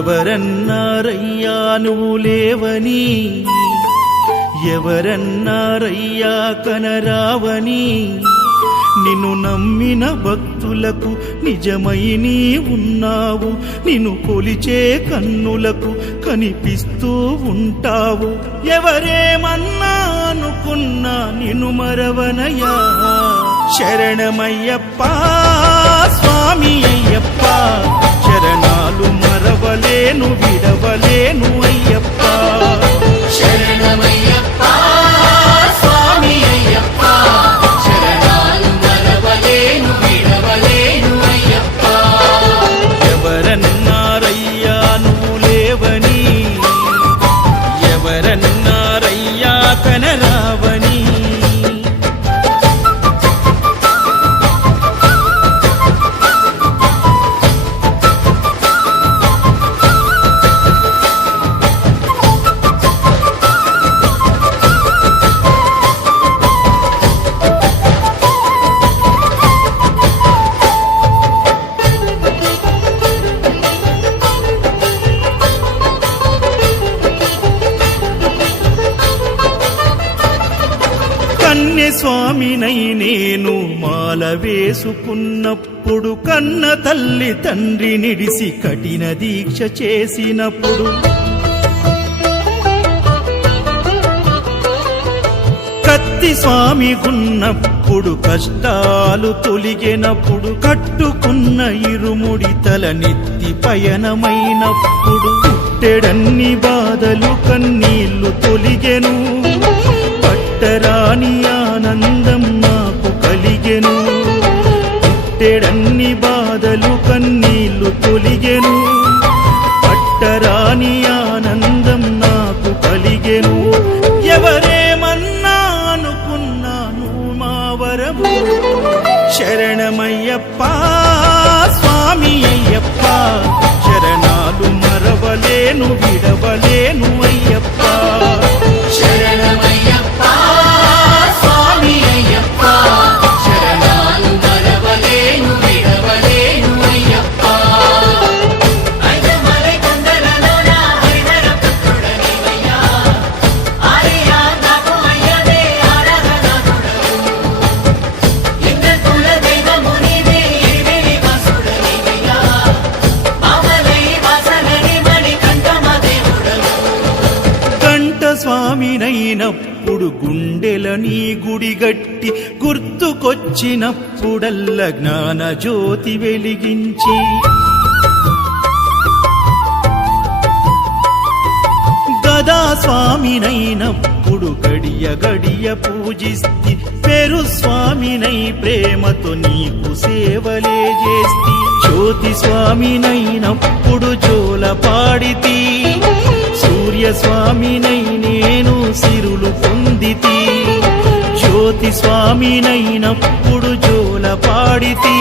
ఎవరన్నారయ్యా నువ్వు లేవని, ఎవరన్నారయ్యా కనరావని, నిన్ను నమ్మిన భక్తులకు నిజమై నీ ఉన్నావు, నిన్ను కొలిచే కన్నులకు కనిపిస్తూ ఉంటావు. ఎవరేమన్నా అనుకున్నా నిన్ను మరవనయ్యా. శరణమయ్యప్ప స్వామి అయ్యప్ప, శరణాలు మరవలేను విడవలేను అయ్యప్ప. శరణమయ్యప్ప స్వామి అయ్యప్ప, శరణాలు మరవలేను విడవలేను అయ్యప్ప. ఎవరన్నారయ్యా నువ్వు లేవని, ఎవరన్నారయ్యా కనరావని. స్వామినై నేను మాల వేసుకున్నప్పుడు, కన్న తల్లి తండ్రి నిడిసి కఠిన దీక్ష చేసినప్పుడు, కత్తి స్వామి గున్నప్పుడు కష్టాలు తొలిగినప్పుడు, కట్టుకున్న ఇరుముడి తల నెత్తి పయనమైనప్పుడు, పుట్టెడన్ని బాధలు కన్నీళ్లు తొలిగెను, పట్టరాని ఆనందం నాకు కలిగెను. పుట్టెడన్ని బాధలు కన్నీళ్లు తొలిగెను, పట్టరాని ఆనందం నాకు కలిగెను. ఎవరేమన్నా అనుకున్నాను మా వరము. శరణమయ్యప్ప స్వామి అయ్యప్ప, శరణాలు మరవలేను విడవలేను అయ్యప్ప. శరణమయ్యప్ప స్వామి అయ్యప్ప, శరణాలు మరవలేను విడవలేను అయ్యప్ప. ఐదమలై కొండలలోన హరిహర పుత్రుడనివయ్యా, ఆర్యా నాకు అయ్యవే ఆరాధనాథుడవు. లింగ కుల దైవము నీవే ఎరివేలి వాసుడనివయ్యా, మామలై వాసనని మణికంఠమ దేవుడవు. కంఠ స్వామినైనప్పుడు గుండెల నీ గుడిగట్టి, గుర్తుకొచ్చినప్పుడల్ల జ్ఞాన జ్యోతి వెలిగించి, గదా స్వామినైనప్పుడు గడియ గడియ పూజిస్తి, పేరు స్వామినై ప్రేమతో నీకు సేవలే చేస్తి. జ్యోతి స్వామినైనప్పుడు జోల పాడితి, సూర్య స్వామినై నేను సిరులు పొందితి. జ్యోతి స్వామినైనప్పుడు జోల పాడితి,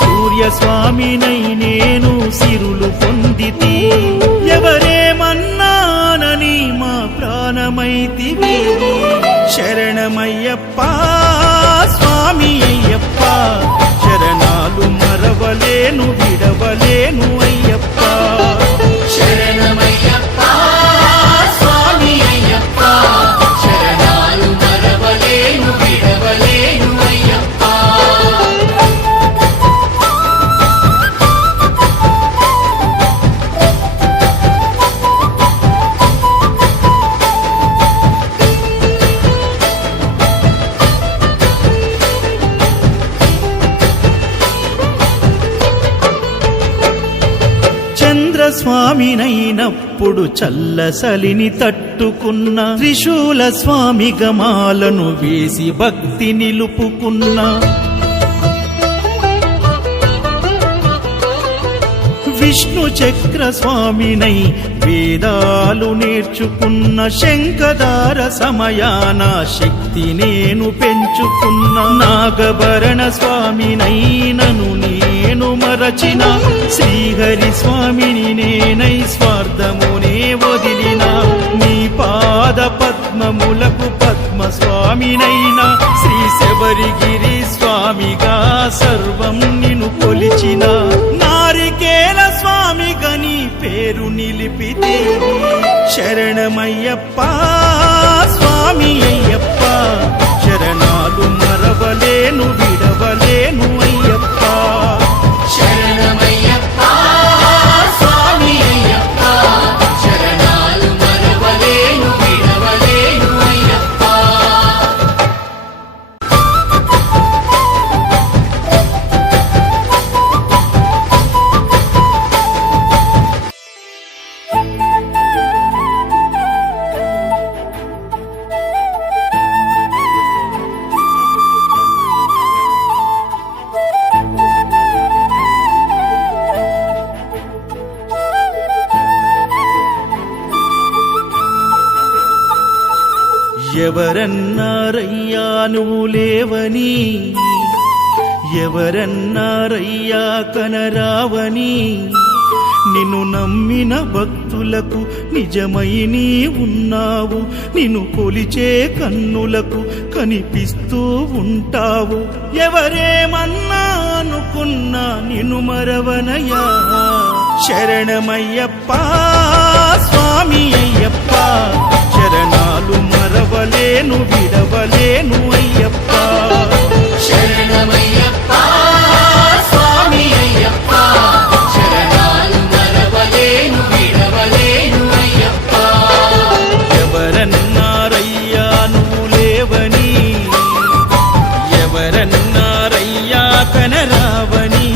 సూర్య స్వామినై నేను సిరులు పొందితి. ఎవరేమన్నానని మా ప్రాణమైతివి. శరణమయ్యప్ప స్వామి అయ్యప్ప, శరణాలు మరవలేను విడవలేను అయ్యప్ప. శరణమయ్యప్ప స్వామి అయ్యప్ప, శరణాలు మరవలేను విడవలేను అయ్యప్ప. స్వామినైనప్పుడు చల్లసలిని తట్టుకున్న, త్రిశూల స్వామి గమాలను వేసి భక్తి నిలుపుకున్న, విష్ణు చక్ర స్వామినై వేదాలు నేర్చుకున్న, శంఖదార సమయాన శక్తి నేను పెంచుకున్న, నాగభరణ స్వామినై నను నేను మరచిన, శ్రీహరి స్వామిని నేనై స్వార్థమునే వదిలిన, నీ పాద పద్మములకు పద్మ స్వామినైనా, శ్రీ శబరిగిరి స్వామిగా సర్వం నిన్ను కొలిచిన, నారికేల స్వామిగా నీ పేరు నిలిపితే శరణమయ్యప్ప స్వామి అయ్యప్ప శరణాలు మరవలేను విడవలేను అయ్యప్ప శరణమయ్యప్ప స్వామి అయ్యప్ప శరణాలు మరవలేను విడవలేను అయ్యప్ప ఎవరన్నారయ్యా నువ్వు లేవని ఎవరన్నారయ్యా కనరావని నిన్ను నమ్మిన భక్తులకు నిజమై నీ ఉన్నావు నిన్ను కొలిచే కన్నులకు కనిపిస్తూ ఉంటావు ఎవరేమన్నా అనుకున్నా నిన్ను మరవనయ్యా శరణమయ్యప్ప స్వామి అయ్యప్ప శరణాలు మరవలేను విడవలేను అయ్యప్ప శరణమయ్యప్ప స్వామి అయ్యప్ప శరణాలు మరవలేను విడవలేను అయ్యప్ప ఎవరన్నారయ్యా నువ్వు లేవని ఎవరన్నారయ్యా కనరావని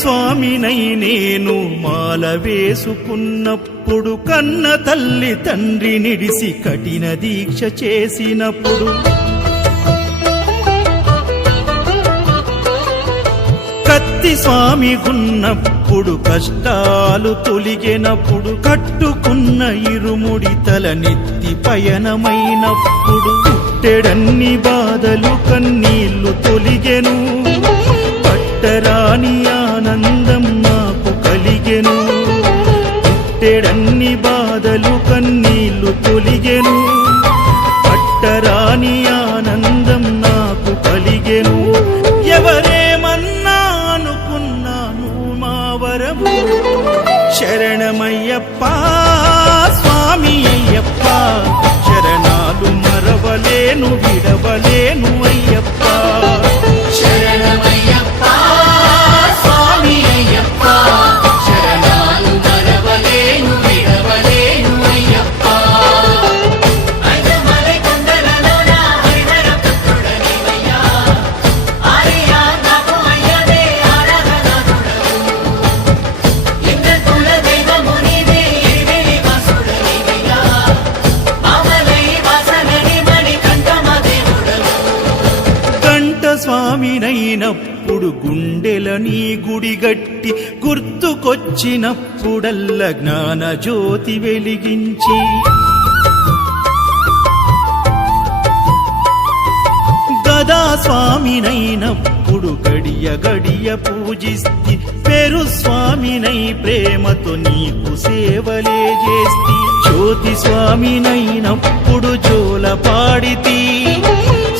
స్వామినై నేను మాల వేసుకున్నప్పుడు కన్న తల్లి తండ్రి నిడిసి కఠిన దీక్ష చేసినప్పుడు కత్తి స్వామి గున్నప్పుడు కష్టాలు తొలిగినప్పుడు కట్టుకున్న ఇరుముడి తల నెత్తి పయనమైనప్పుడు పుట్టెడన్ని బాధలు కన్నీళ్లు తొలిగెను పట్టరాని ఆనందం నాకు కలిగెను పుట్టెడన్ని బాధలు కన్నీళ్లు తొలిగెను పట్టరాని ఆనందం నాకు కలిగెను ఎవరేమన్నా అనుకున్నాను మా వరము శరణమయ్యప్ప స్వామి అయ్యప్ప శరణాలు మరవలేను విడవలేను అయ్యప్ప శరణమయ్యప్ప స్వామి అయ్యప్ప శరణాలు మరవలేను విడవలేను అయ్యప్ప ఐదమలై కొండలలోన హరిహర పుత్రుడనివయ్యా ఆర్యా నాకు అయ్యదే ఆరాధనాథుడవు ఇంద్ర కుల దైవము నీవే ఎరివేలి వాసుడనివయ్యా మామలై వాసనని మణి కంఠమ దేవుడవు కంఠ స్వామినైనప్పుడు గుండెల నీ గుడిగట్టి గుర్తుకొచ్చినప్పుడల్ల జ్ఞాన జ్యోతి వెలిగించి గదా స్వామినైనప్పుడు గడియ గడియ పూజిస్తి పేరు స్వామినై ప్రేమతో నీకు సేవలే చేస్తి జ్యోతి స్వామినైనప్పుడు జోల పాడితి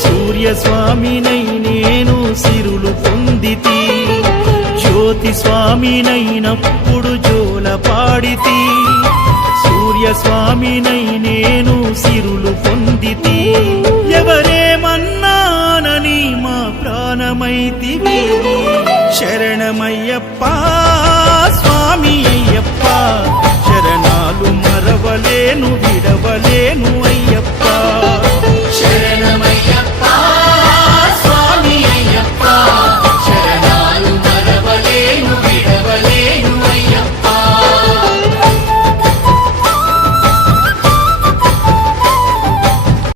సూర్య స్వామినై నేను సిరులు పొందితి జ్యోతి స్వామినైనప్పుడు జోల పాడితి సూర్య స్వామినై నేను సిరులు పొందితి ఎవరేమన్నానని మా ప్రాణమైతివి శరణమయ్యప్ప స్వామి అయ్యప్ప శరణాలు మరవలేను విడవలేను అయ్యప్ప